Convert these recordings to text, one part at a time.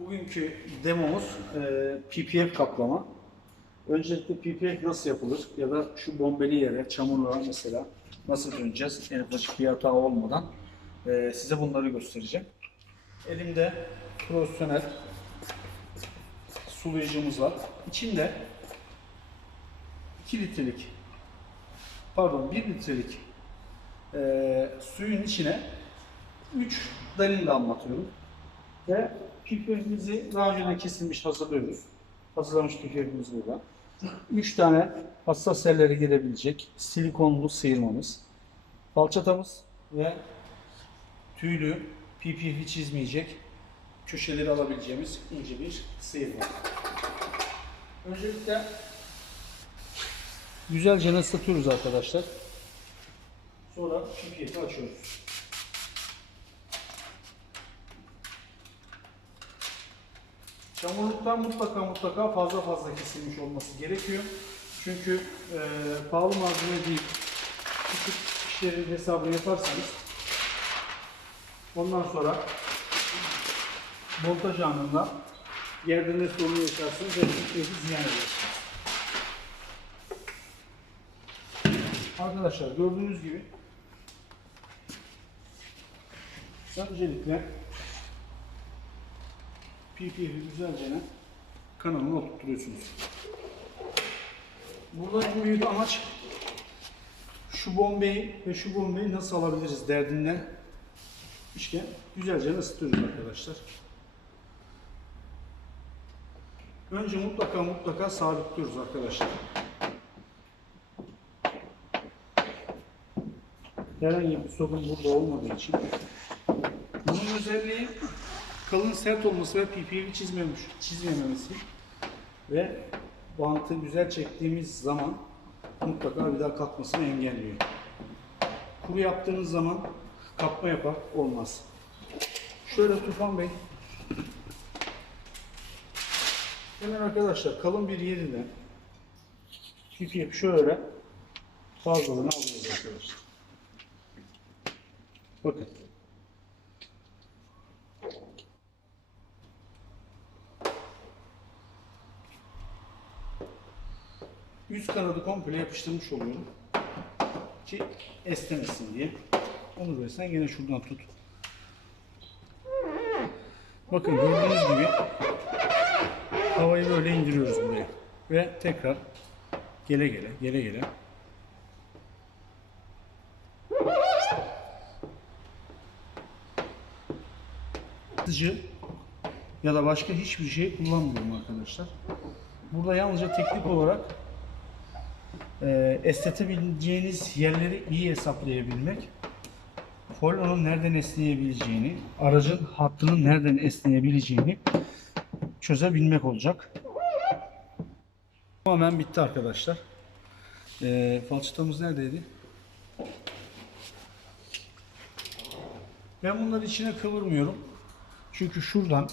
Bugünkü demomuz e, PPF kaplama. Öncelikle PPF nasıl yapılır ya da şu bombeli yere, çamurluğa mesela nasıl döneceğiz en ufacık bir hata olmadan e, size bunları göstereceğim. Elimde profesyonel sulayıcımız var. İçinde 2 litrelik pardon 1 litrelik e, suyun içine 3 dalil damlatıyorum. Ve piplerimizi daha önceden kesilmiş hazırlıyoruz. Hazırlamış piplerimiz burada. 3 tane hassas yerlere girebilecek silikonlu sıyırmamız. Falçatamız ve tüylü PPF'i çizmeyecek köşeleri alabileceğimiz ince bir sıyırma. Öncelikle güzelce ıslatıyoruz arkadaşlar. Sonra PPF'i açıyoruz. Çamurluktan mutlaka mutlaka fazla fazla kesilmiş olması gerekiyor. Çünkü e, pahalı malzeme değil. Küçük işlerin hesabını yaparsanız ondan sonra montaj anında yerde ne sorunu yaşarsınız ve bir ziyan edersiniz. Arkadaşlar gördüğünüz gibi öncelikle PPF'i güzelce kanalına oturtuyorsunuz. Burada en büyük amaç şu bombeyi ve şu bombeyi nasıl alabiliriz derdinden işte güzelce ısıtıyoruz arkadaşlar. Önce mutlaka mutlaka sabitliyoruz arkadaşlar. Herhangi bir sorun burada olmadığı için. Bunun özelliği kalın sert olması ve PPF'i çizmemiş, çizmememesi ve bantı güzel çektiğimiz zaman mutlaka bir daha kalkmasını engelliyor. Kuru yaptığınız zaman kapma yapar olmaz. Şöyle Tufan Bey hemen arkadaşlar kalın bir yerinden PPF şöyle fazlalığını alıyoruz arkadaşlar. Bakın. Üst kanadı komple yapıştırmış oluyorum. Ki esnemesin diye. Onu böyle sen yine şuradan tut. Bakın gördüğünüz gibi havayı böyle indiriyoruz buraya. Ve tekrar gele gele gele gele ısıtıcı ya da başka hiçbir şey kullanmıyorum arkadaşlar. Burada yalnızca teknik olarak e, esnetebileceğiniz yerleri iyi hesaplayabilmek, folonun nereden esneyebileceğini, aracın hattının nereden esneyebileceğini çözebilmek olacak. Tamamen bitti arkadaşlar. E, falçatamız neredeydi? Ben bunları içine kıvırmıyorum. Çünkü şuradan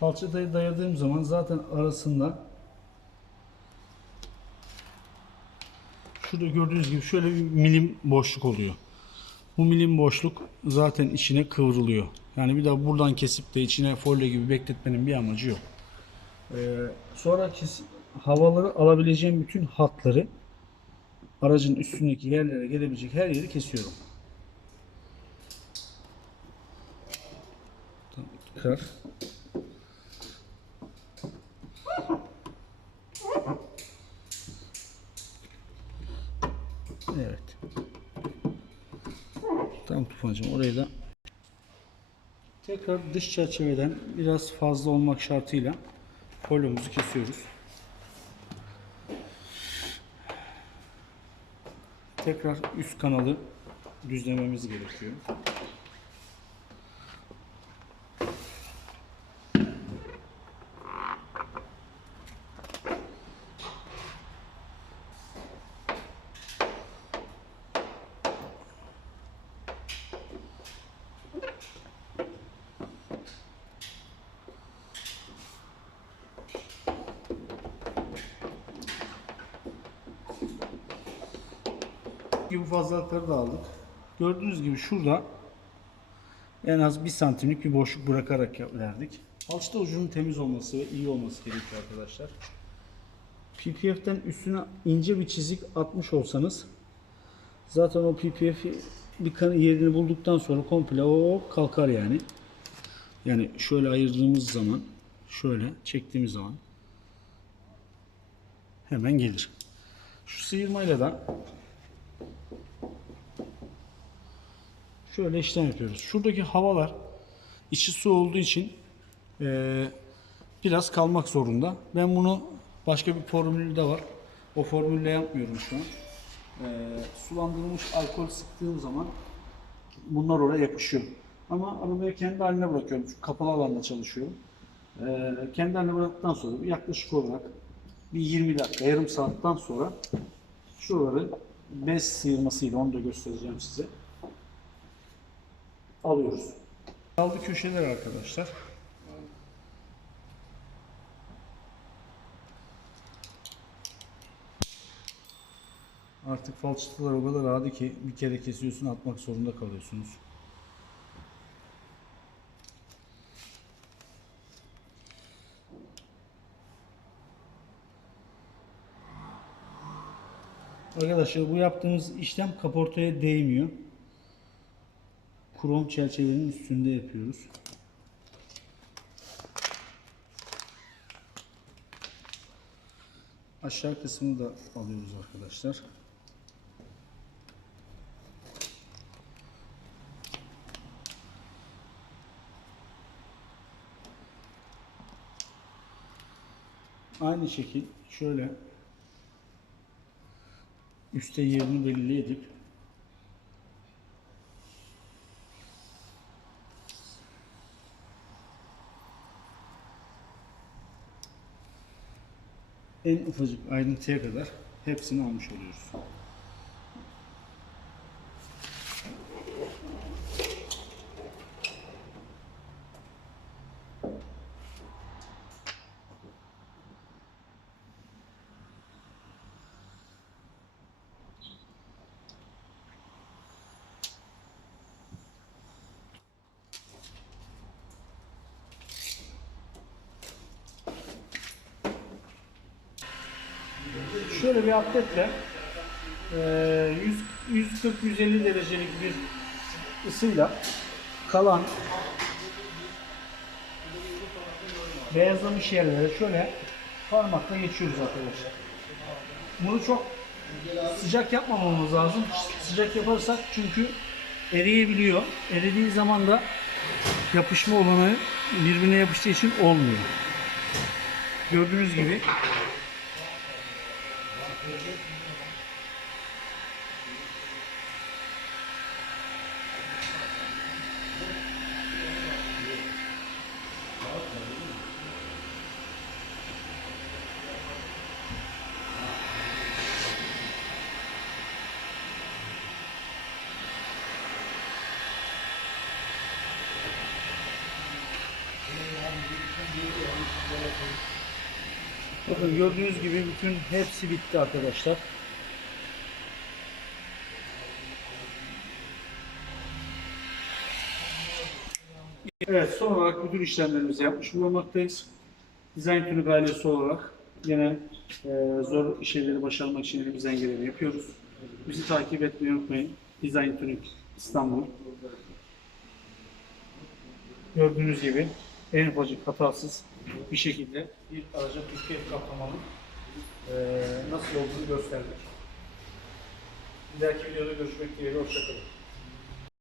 falçatayı dayadığım zaman zaten arasında şurada gördüğünüz gibi şöyle bir milim boşluk oluyor. Bu milim boşluk zaten içine kıvrılıyor. Yani bir daha buradan kesip de içine folyo gibi bekletmenin bir amacı yok. Ee, sonra kes, havaları alabileceğim bütün hatları aracın üstündeki yerlere gelebilecek her yeri kesiyorum. Kır. Evet. Tamam Tufancığım orayı da tekrar dış çerçeveden biraz fazla olmak şartıyla folyomuzu kesiyoruz. Tekrar üst kanalı düzlememiz gerekiyor. Gibi fazlalıkları da aldık. Gördüğünüz gibi şurada en az bir santimlik bir boşluk bırakarak verdik. Alçıda ucunun temiz olması ve iyi olması gerekiyor arkadaşlar. PPF'den üstüne ince bir çizik atmış olsanız zaten o PPF bir yerini bulduktan sonra komple o kalkar yani. Yani şöyle ayırdığımız zaman şöyle çektiğimiz zaman hemen gelir. Şu sıyırmayla da şöyle işlem yapıyoruz. Şuradaki havalar içi su olduğu için eee, biraz kalmak zorunda. Ben bunu başka bir formülü de var. O formülle yapmıyorum şu an. Eee, sulandırılmış alkol sıktığım zaman bunlar oraya yapışıyor. Ama arabayı kendi haline bırakıyorum. Çünkü kapalı alanda çalışıyorum. Eee, kendi haline bıraktıktan sonra yaklaşık olarak bir 20 dakika, yarım saatten sonra şuraları bez sıyırmasıyla onu da göstereceğim size. Alıyoruz. Kaldı köşeler arkadaşlar. Artık falçatalar o kadar adi ki bir kere kesiyorsun atmak zorunda kalıyorsunuz. Arkadaşlar bu yaptığımız işlem kaportaya değmiyor. Krom çerçevenin üstünde yapıyoruz. Aşağı kısmını da alıyoruz arkadaşlar. Aynı şekil şöyle üstte yerini belli edip en ufacık ayrıntıya kadar hepsini almış oluyoruz. Şöyle bir atletle eee, 100 140-150 derecelik bir ısıyla kalan beyazlamış yerlere şöyle parmakla geçiyoruz arkadaşlar. Bunu çok sıcak yapmamamız lazım. Sıcak yaparsak çünkü eriyebiliyor. Eridiği zaman da yapışma olanı birbirine yapıştığı için olmuyor. Gördüğünüz gibi Thank you. Bakın gördüğünüz gibi bütün hepsi bitti arkadaşlar. Evet son olarak bütün işlemlerimizi yapmış bulunmaktayız. Dizayn Tuning ailesi olarak yine e, zor şeyleri başarmak için elimizden geleni yapıyoruz. Bizi takip etmeyi unutmayın. Design Tuning İstanbul. Gördüğünüz gibi en ufacık hatasız bir şekilde bir araca PPF kaplamanın eee nasıl olduğunu gösterdik. Bir dahaki videoda görüşmek dileğiyle. Hoşçakalın.